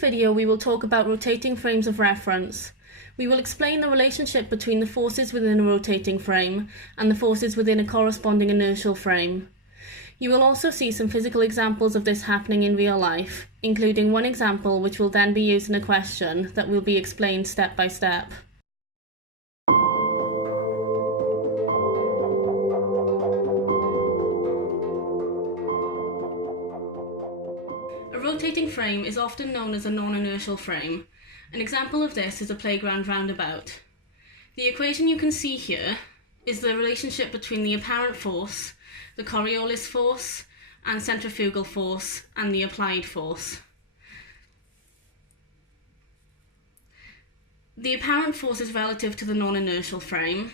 video we will talk about rotating frames of reference. We will explain the relationship between the forces within a rotating frame and the forces within a corresponding inertial frame. You will also see some physical examples of this happening in real life, including one example which will then be used in a question that will be explained step by step. A rotating frame is often known as a non-inertial frame. An example of this is a playground roundabout. The equation you can see here is the relationship between the apparent force, the Coriolis force, and centrifugal force, and the applied force. The apparent force is relative to the non-inertial frame,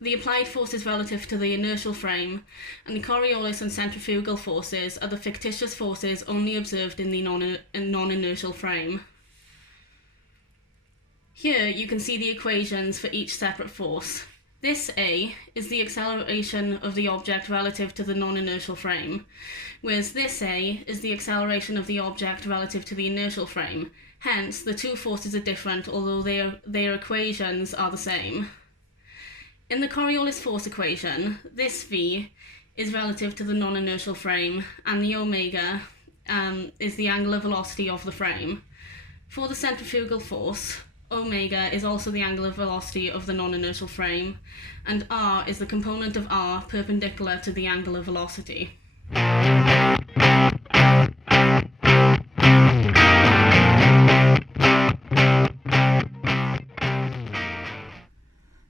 the applied force is relative to the inertial frame, and the Coriolis and centrifugal forces are the fictitious forces only observed in the non-inertial frame. Here you can see the equations for each separate force. This A is the acceleration of the object relative to the non-inertial frame, whereas this A is the acceleration of the object relative to the inertial frame. Hence, the two forces are different, although their equations are the same. In the Coriolis force equation, this V is relative to the non-inertial frame, and the omega is the angular velocity of the frame. For the centrifugal force, omega is also the angular velocity of the non-inertial frame, and r is the component of r perpendicular to the angular velocity.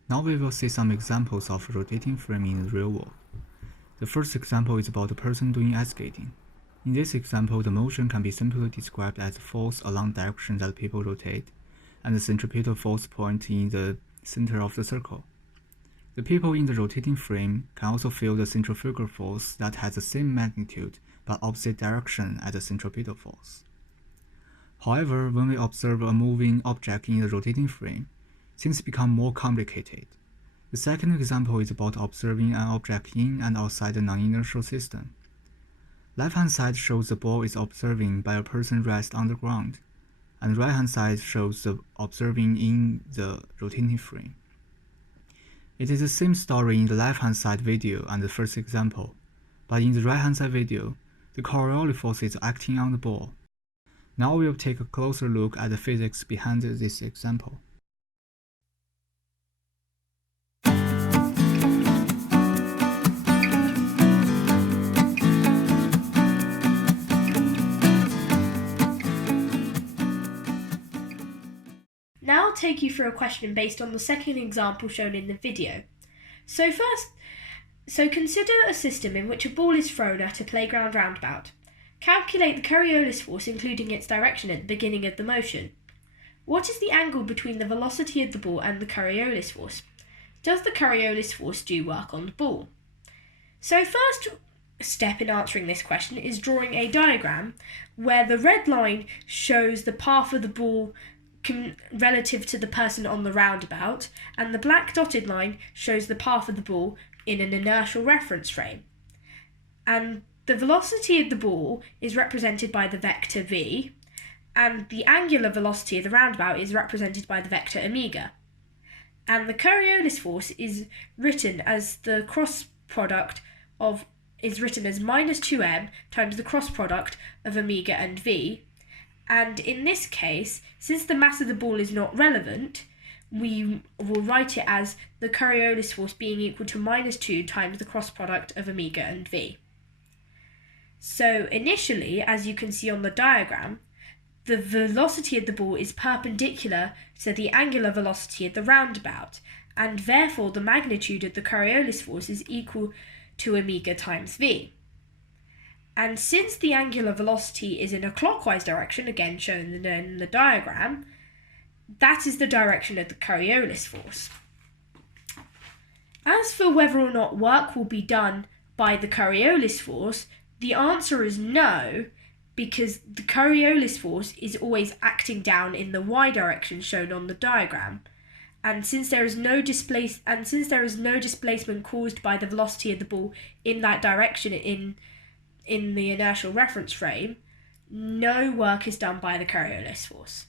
Now we will see some examples of rotating frame in the real world. The first example is about a person doing ice skating. In this example, the motion can be simply described as force along the direction that people rotate, and the centripetal force point in the center of the circle. The people in the rotating frame can also feel the centrifugal force that has the same magnitude but opposite direction as the centripetal force. However, when we observe a moving object in the rotating frame, things become more complicated. The second example is about observing an object in and outside a non-inertial system. Left-hand side shows the ball is observing by a person rest on the ground, and right-hand side shows the observing in the rotating frame. It is the same story in the left-hand side video and the first example, but in the right-hand side video, the Coriolis force is acting on the ball. Now we will take a closer look at the physics behind this example. Now I'll take you through a question based on the second example shown in the video. So consider a system in which a ball is thrown at a playground roundabout. Calculate the Coriolis force including its direction at the beginning of the motion. What is the angle between the velocity of the ball and the Coriolis force? Does the Coriolis force do work on the ball? So first step in answering this question is drawing a diagram where the red line shows the path of the ball relative to the person on the roundabout, and the black dotted line shows the path of the ball in an inertial reference frame. And the velocity of the ball is represented by the vector v, and the angular velocity of the roundabout is represented by the vector omega. And the Coriolis force is written as the cross product is written as minus 2m times the cross product of omega and v. And in this case, since the mass of the ball is not relevant, we will write it as the Coriolis force being equal to minus 2 times the cross product of omega and v. So initially, as you can see on the diagram, the velocity of the ball is perpendicular to the angular velocity of the roundabout, and therefore the magnitude of the Coriolis force is equal to omega times v. And since the angular velocity is in a clockwise direction, again shown in the diagram, that is the direction of the Coriolis force. As for whether or not work will be done by the Coriolis force, the answer is no, because the Coriolis force is always acting down in the y direction shown on the diagram. And since there is no displacement caused by the velocity of the ball in that direction in the inertial reference frame, no work is done by the Coriolis force.